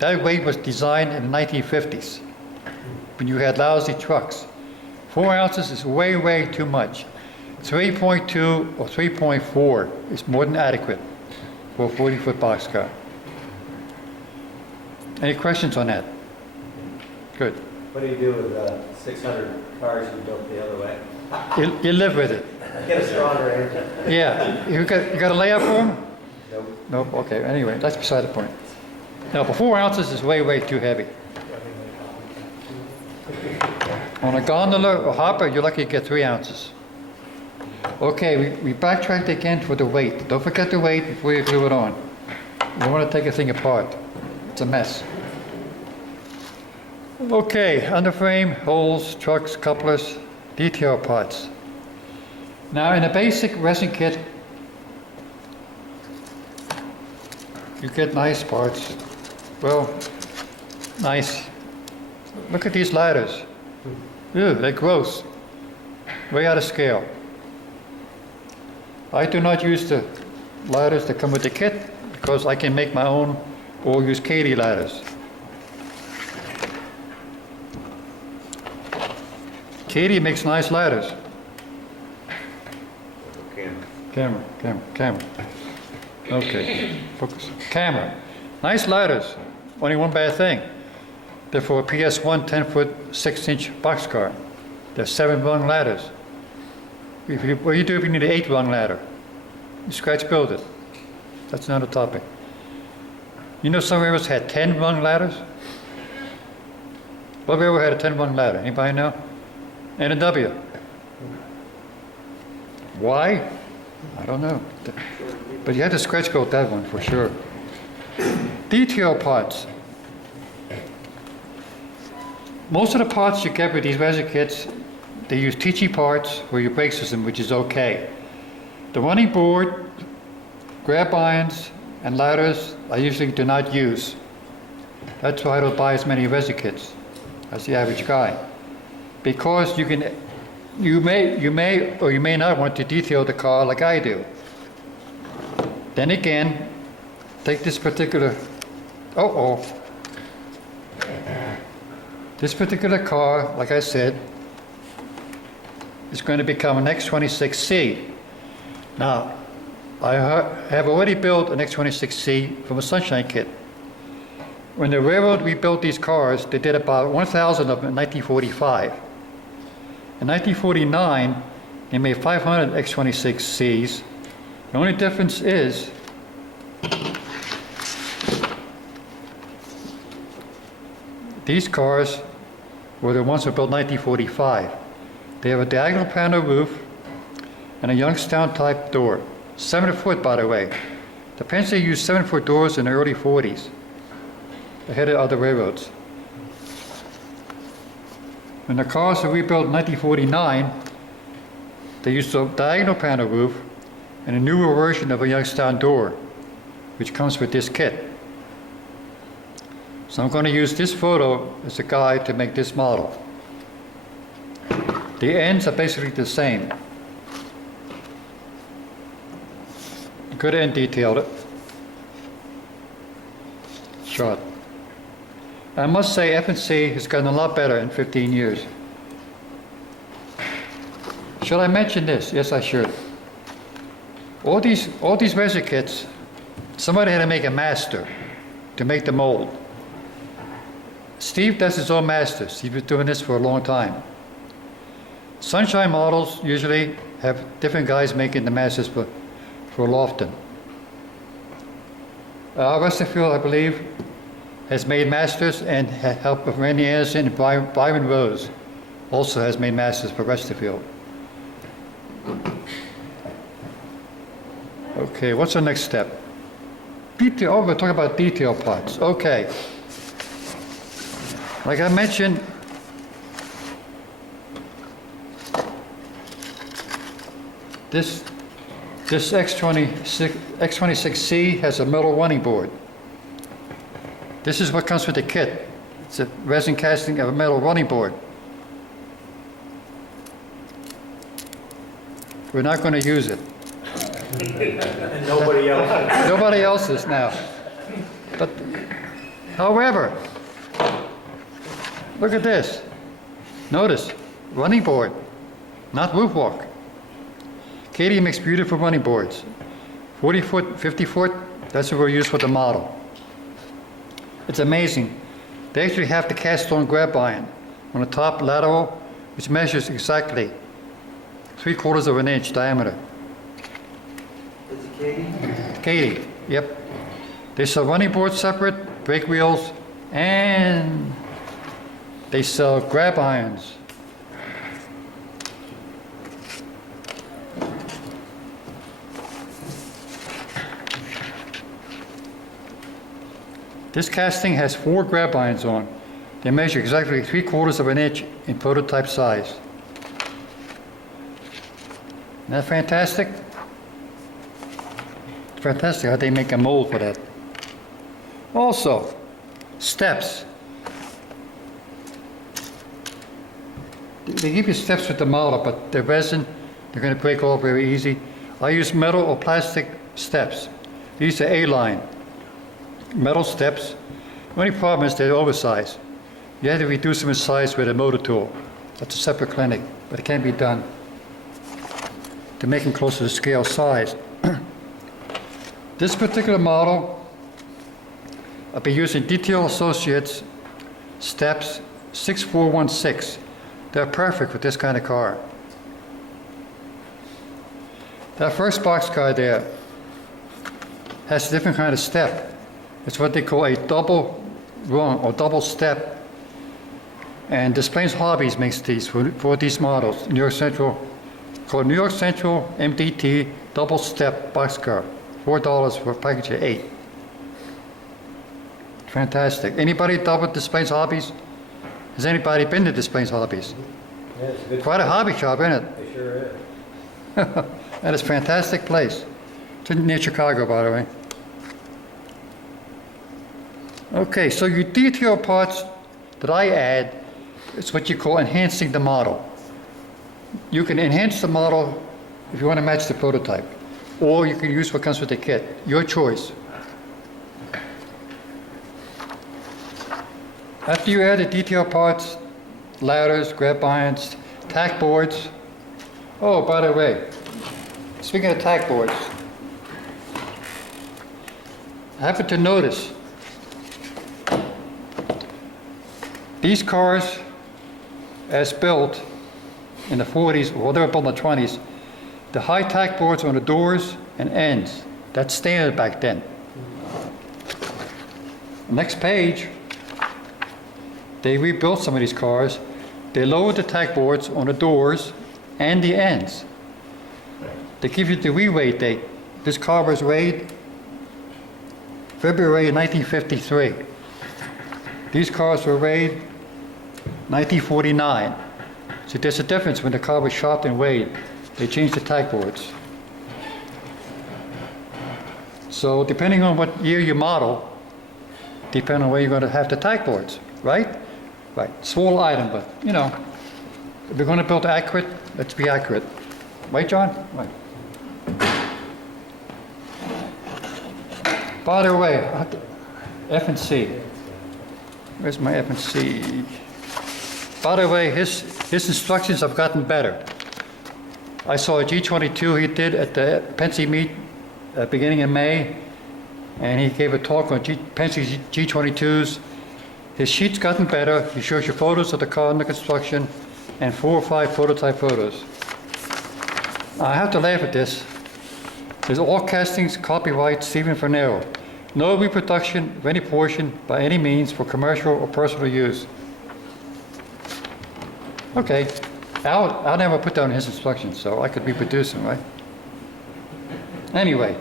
That weight was designed in the 1950s when you had lousy trucks. 4 ounces is way, way too much. 3.2 or 3.4 is more than adequate for a 40-foot boxcar. Any questions on that? Good. What do you do with 600 cars you built the other way? You live with it. Get a stronger engine. Yeah. You got a layout for them? Nope. Nope. Okay. Anyway, that's beside the point. Now, for 4 ounces is way, way too heavy. On a gondola or hopper, you're lucky to get 3 ounces. Okay, we backtracked again for the weight. Don't forget the weight before you glue it on. You don't want to take a thing apart. It's a mess. Okay, underframe, holes, trucks, couplers, detail parts. Now, in a basic resin kit, you get nice parts. Well, nice. Look at these ladders. Ew, they're gross. Way out of scale. I do not use the ladders that come with the kit because I can make my own or use Pt2 ladders. Pt2 makes nice ladders. Camera. Okay, focus. Camera. Nice ladders. Only one bad thing. They're for a PS1 10-foot 6-inch boxcar. They're 7-rung ladders. What do you do if you need an 8-rung ladder? You scratch build it. That's another topic. You know some railroads had 10-rung ladders? What railroad had a 10-rung ladder? Anybody know? N&W. Why? I don't know. But you had to scratch build that one for sure. Detail parts. Most of the parts you get with these resin kits, they use Pt2 parts for your brake system, which is okay. The running board, grab irons, and ladders I usually do not use. That's why I don't buy as many resin kits as the average guy. Because you may or you may not want to detail the car like I do. Then again, take this particular, this particular car, like I said, is going to become an X26C. Now, I have already built an X26C from a Sunshine kit. When the railroad rebuilt these cars, they did about 1,000 of them in 1945. In 1949, they made 500 X26Cs. The only difference is these cars were the ones that were built in 1945. They have a diagonal panel roof and a Youngstown type door. 7-foot, by the way. The Pennsylvania used 7-foot doors in the early 40s. Ahead of other railroads. When the cars were rebuilt in 1949, they used a diagonal panel roof and a newer version of a Youngstown door, which comes with this kit. So I'm going to use this photo as a guide to make this model. The ends are basically the same. Good and detailed. Short. I must say F&C has gotten a lot better in 15 years. Should I mention this? Yes, I should. All these resin kits, somebody had to make a master to make the mold. Steve does his own masters. He's been doing this for a long time. Sunshine models usually have different guys making the masters for Lofton. Westerfield, I believe, has made masters and help with Randy Anderson and Byron Rose also has made masters for Westerfield. Okay, what's the next step? Detail, we're talking about detail parts. Okay. Like I mentioned, this X26C has a metal running board. This is what comes with the kit. It's a resin casting of a metal running board. We're not going to use it. And nobody else. Nobody else is now. But However, look at this. Notice, running board, not roof walk. Katie makes beautiful running boards. 40 foot, 50 foot, that's what we use for the model. It's amazing. They actually have the cast on grab iron on the top lateral, which measures exactly 3/4 of an inch diameter. Is it Katie? Katie, yep. They sell running boards separate, brake wheels, and they sell grab irons. This casting has 4 grab irons on. They measure exactly 3/4 of an inch in prototype size. Isn't that fantastic? It's fantastic how they make a mold for that. Also, steps. They give you steps with the model, but the resin, they're going to break off very easy. I use metal or plastic steps. These are A-line. Metal steps. The only problem is they're oversized. You have to reduce them in size with a motor tool. That's a separate clinic, but it can be done to make them closer to scale size. This particular model, I'll be using Detail Associates steps 6416. They're perfect for this kind of car. That first boxcar there has a different kind of step. It's what they call a double rung or double step. And Displays Hobbies makes these for these models. New York Central, called New York Central MDT double step boxcar. $4 for a package of 8. Fantastic. Anybody dealt with Displays Hobbies? Has anybody been to Displays Hobbies? Yeah, it's a good. Quite a hobby shop, isn't it? It sure is. That is a fantastic place. It's near Chicago, by the way. Okay, so your detail parts that I add, it's what you call enhancing the model. You can enhance the model if you want to match the prototype, or you can use what comes with the kit. Your choice. After you add the detail parts, ladders, grab irons, tack boards. Oh, by the way, speaking of tack boards, I happen to notice these cars, as built in the 40s, or they were built in the 20s, the high tack boards on the doors and ends, that's standard back then. Next page, they rebuilt some of these cars. They lowered the tack boards on the doors and the ends. They give you the re-weight date. This car was weighed February 1953. These cars were weighed 1949. So there's a difference when the car was shopped and weighed. They changed the tack boards. So depending on what year you model, depending on where you're going to have the tack boards, right? Right. Small item, but you know, if we're going to build accurate, let's be accurate. Right, John? Right. By the way, F and C. Where's my F and C? By the way, his instructions have gotten better. I saw a G22 he did at the Pennsy meet beginning in May, and he gave a talk on Pensy's G22s. His sheet's gotten better. He shows you photos of the car under construction and 4 or 5 prototype photos. I have to laugh at this. There's all castings, copyright Stephen Fernero. No reproduction of any portion by any means for commercial or personal use. Okay, I'll never put down his instructions, so I could reproduce them, right? Anyway,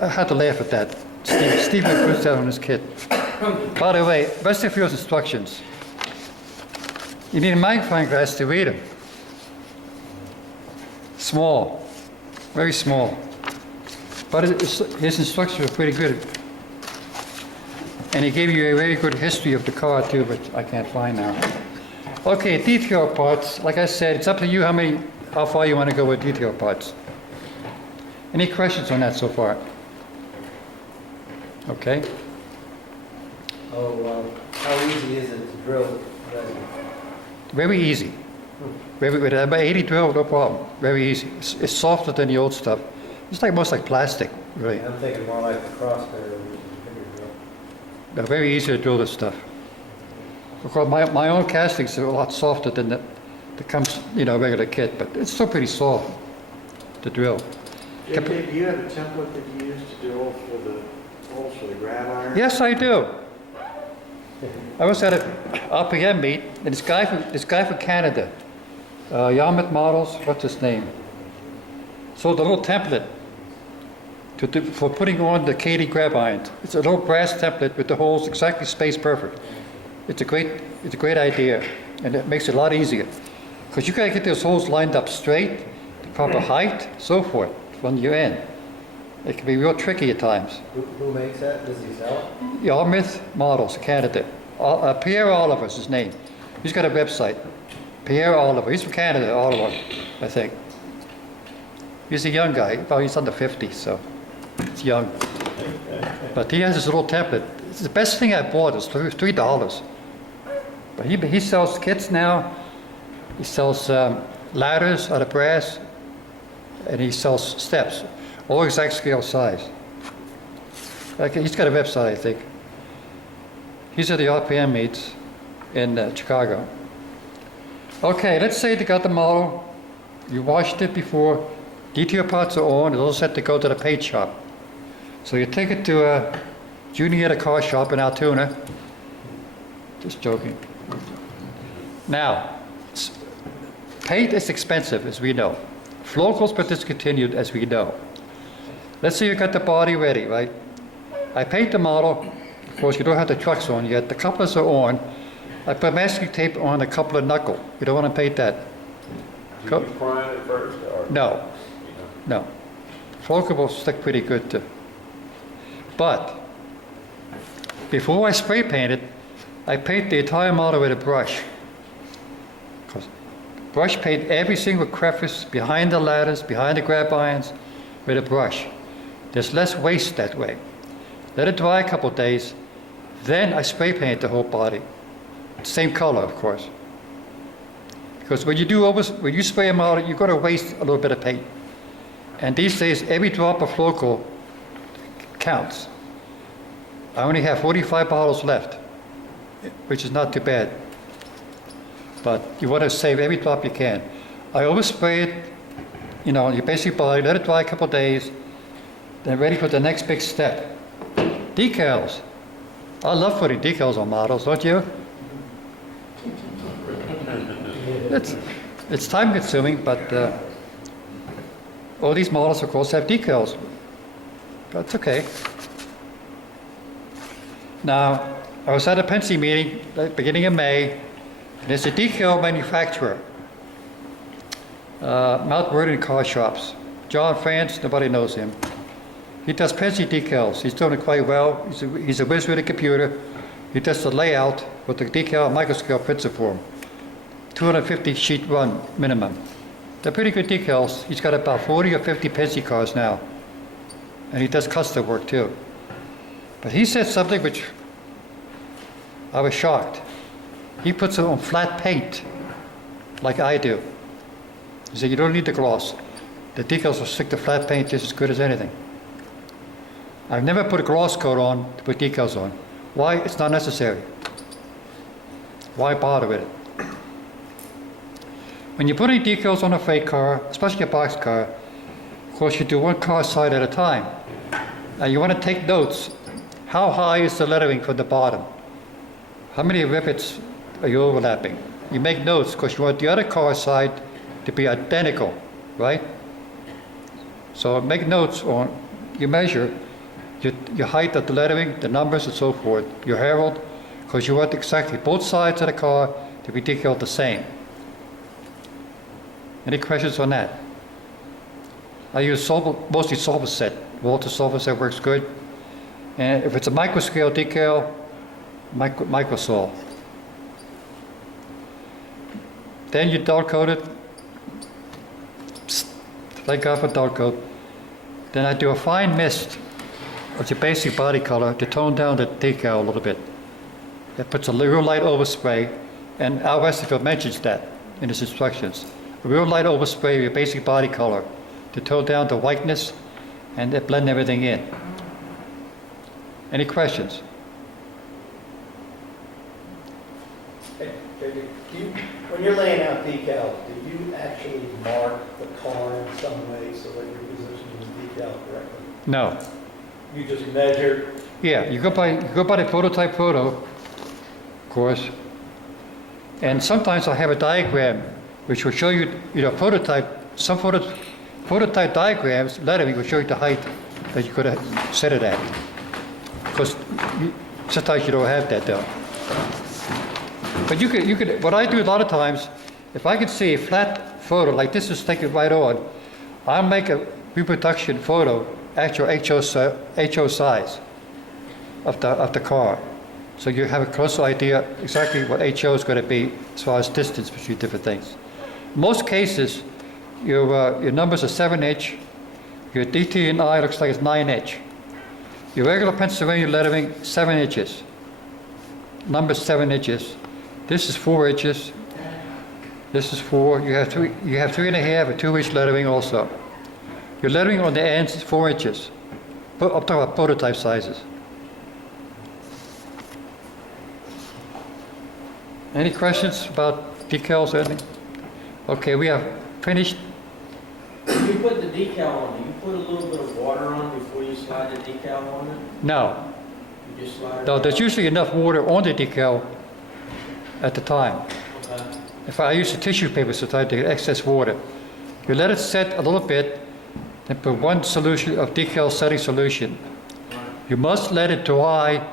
I had to laugh at that. Stephen puts that on his kit. By the way, Westerfield's instructions. You need a magnifying glass to read them. Small, very small. But his instructions were pretty good. And he gave you a very good history of the car too, but I can't find now. Okay, detail parts. Like I said, it's up to you how far you want to go with detail parts. Any questions on that so far? Okay. Oh, well, how easy is it to drill resin? Very easy. Very, with about 80 drill, no problem. Very easy. It's softer than the old stuff. It's like most like plastic, really. I'm thinking more like the cross cutter, which is a bigger drill. They're very easy to drill this stuff. Of course, my own castings are a lot softer than that comes, regular kit, but it's still pretty soft to drill. JJ, do you have a template that you use to drill for the holes for the grab iron? Yes, I do. I was at an RPM meet, and this guy from Canada, Yarmouth Models, what's his name? Sold a little template for putting on the Pt2 grab irons. It's a little brass template with the holes exactly spaced perfect. It's a great idea, and it makes it a lot easier. Because you gotta get those holes lined up straight, the proper height, so forth, when you're in. It can be real tricky at times. Who makes that? Does he sell it? Yarmouth Models, Canada. Pierre Oliver's his name. He's got a website. Pierre Oliver. He's from Canada, Oliver, I think. He's a young guy. Well, he's under 50, so he's young. But he has this little template. It's the best thing I bought. It's $3. But he sells kits now. He sells ladders out of brass, and he sells steps, all exact scale size. He's got a website, I think. He's at the RPM meets in Chicago. Okay, let's say you got the model, you washed it before, detail parts are on, it's all set to go to the paint shop. So you take it to a Junior car shop in Altoona. Just joking. Now, paint is expensive, as we know. Flocals are discontinued, as we know. Let's say you got the body ready, right? I paint the model. Of course, you don't have the trucks on yet. The couplers are on. I put masking tape on the coupler knuckle. You don't want to paint that. Do you prime it first? Or? No. No. Flocal will stick pretty good too. But before I spray paint it, I paint the entire model with a brush. Brush paint every single crevice behind the ladders, behind the grab irons with a brush. There's less waste that way. Let it dry a couple of days, then I spray paint the whole body. Same color, of course. Because when you spray a model, you're going to waste a little bit of paint. And these days, every drop of flocal counts. I only have 45 bottles left, which is not too bad. But you want to save every drop you can. I overspray it, on your basic body, let it dry a couple of days, then ready for the next big step. Decals. I love putting decals on models, don't you? It's time consuming, but all these models, of course, have decals. That's okay. Now, I was at a Pennsy meeting at the beginning of May. There's a decal manufacturer, Mount Vernon car shops. John France, nobody knows him. He does Pennsy decals. He's doing it quite well. He's a whiz with a computer. He does the layout with the decal microscale prints it for him. 250 sheet run minimum. They're pretty good decals. He's got about 40 or 50 Pennsy cars now. And he does custom work too. But he said something which I was shocked. He puts it on flat paint, like I do. He said, you don't need the gloss. The decals will stick to flat paint just as good as anything. I've never put a gloss coat on to put decals on. Why? It's not necessary. Why bother with it? When you're putting decals on a freight car, especially a box car, of course you do one car side at a time. And you want to take notes. How high is the lettering from the bottom? How many rivets are you overlapping? You make notes because you want the other car side to be identical, right? So make notes on, you measure your height of the lettering, the numbers and so forth, your herald, because you want exactly both sides of the car to be decaled the same. Any questions on that? I use mostly solver set. Walter solver set works good. And if it's a microscale decal, microsol. Then you dull coat it. Thank God for dull coat. Then I do a fine mist of your basic body color to tone down the decal a little bit. It puts a real light overspray, and Al Westerfield mentions that in his instructions. A real light overspray of your basic body color to tone down the whiteness and blend everything in. Any questions? When you're laying out decals, do you actually mark the car in some way so that you're positioning the decal correctly? No. You just measure? Yeah, you go by the prototype photo, of course, and sometimes I have a diagram which will show you, prototype diagrams, lettering will show you the height that you could have set it at. Because sometimes you don't have that though. But you could, what I do a lot of times, if I can see a flat photo, like this is taken right on, I'll make a reproduction photo, actual HO size of the car. So you have a closer idea exactly what HO is going to be as far as distance between different things. In most cases, your numbers are 7-inch, your DT&I looks like it's 9-inch. Your regular Pennsylvania lettering, 7 inches. Number's 7 inches. This is 4 inches. This is 4. You have 3.5 and 2-inch lettering also. Your lettering on the ends is 4 inches. I'm talking about prototype sizes. Any questions about decals or anything? Okay, we have finished. When you put the decal on, do you put a little bit of water on before you slide the decal on it? No. You just slide it No, on? there's usually enough water on the decal at the time. Okay. If I use the tissue paper sometimes to get excess water, you let it set a little bit, then put one solution of decal setting solution. You must let it dry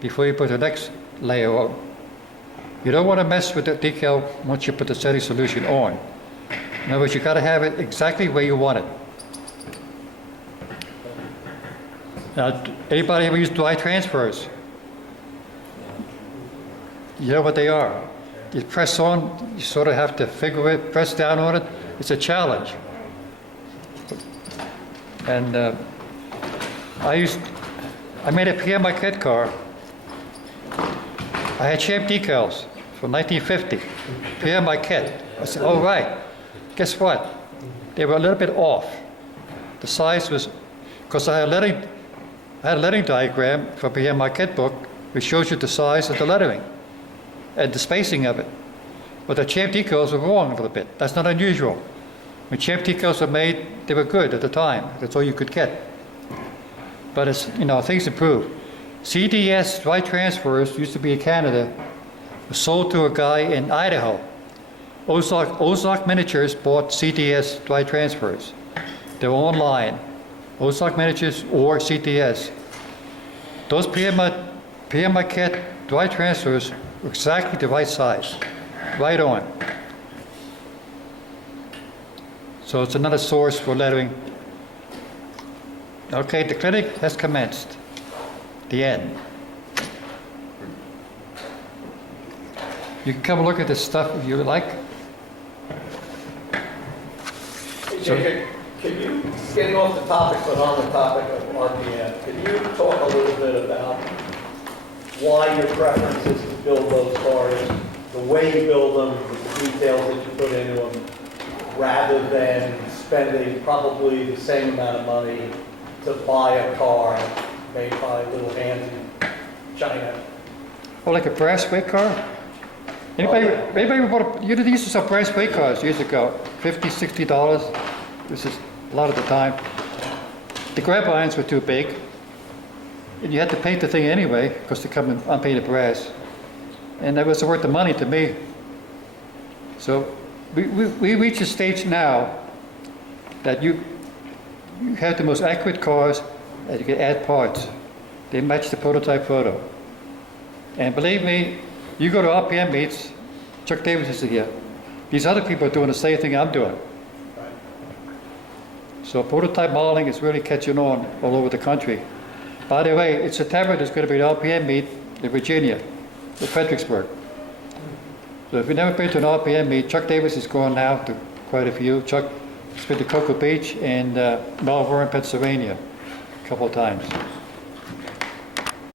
before you put the next layer on. You don't want to mess with the decal once you put the setting solution on. In other words, you got to have it exactly where you want it. Now, anybody ever use dry transfers? You know what they are. You press on, you sort of have to figure it, press down on it. It's a challenge. And I made a PMI kit car. I had champ decals from 1950, PMI kit. I said, all right, guess what? They were a little bit off. The size was, because I had a lettering diagram for PMI kit book, which shows you the size of the lettering and the spacing of it. But the champ decals were wrong a little bit. That's not unusual. When champ decals were made, they were good at the time. That's all you could get. But as things improve. CDS dry transfers used to be in Canada, was sold to a guy in Idaho. Ozark Miniatures bought CDS dry transfers. They were online. Ozark Miniatures or CDS. Those PMI kit dry transfers were exactly the right size. Right on. So it's another source for lettering. Okay, the clinic has commenced. The end. You can come look at this stuff if you would like. Hey, JJ, can you, getting off the topic, but on the topic of RPM, can you talk a little bit about why your preference is to build those cars, the way you build them, the details that you put into them, rather than spending probably the same amount of money to buy a car made by little hands in China? Or like a brass weight car? Anybody bought you used to sell brass weight cars years ago, $50, $60. This is a lot of the time. The grab irons were too big. And you had to paint the thing anyway, because they come in unpainted brass. And that was worth the money to me. So we reach a stage now that you have the most accurate cars and you can add parts. They match the prototype photo. And believe me, you go to RPM meets, Chuck Davis is here. These other people are doing the same thing I'm doing. So prototype modeling is really catching on all over the country. By the way, in September there's going to be an RPM meet in Virginia, in Fredericksburg. So if you've never been to an RPM meet, Chuck Davis is going now to quite a few. Chuck has been to Cocoa Beach and Malvern, Pennsylvania a couple of times.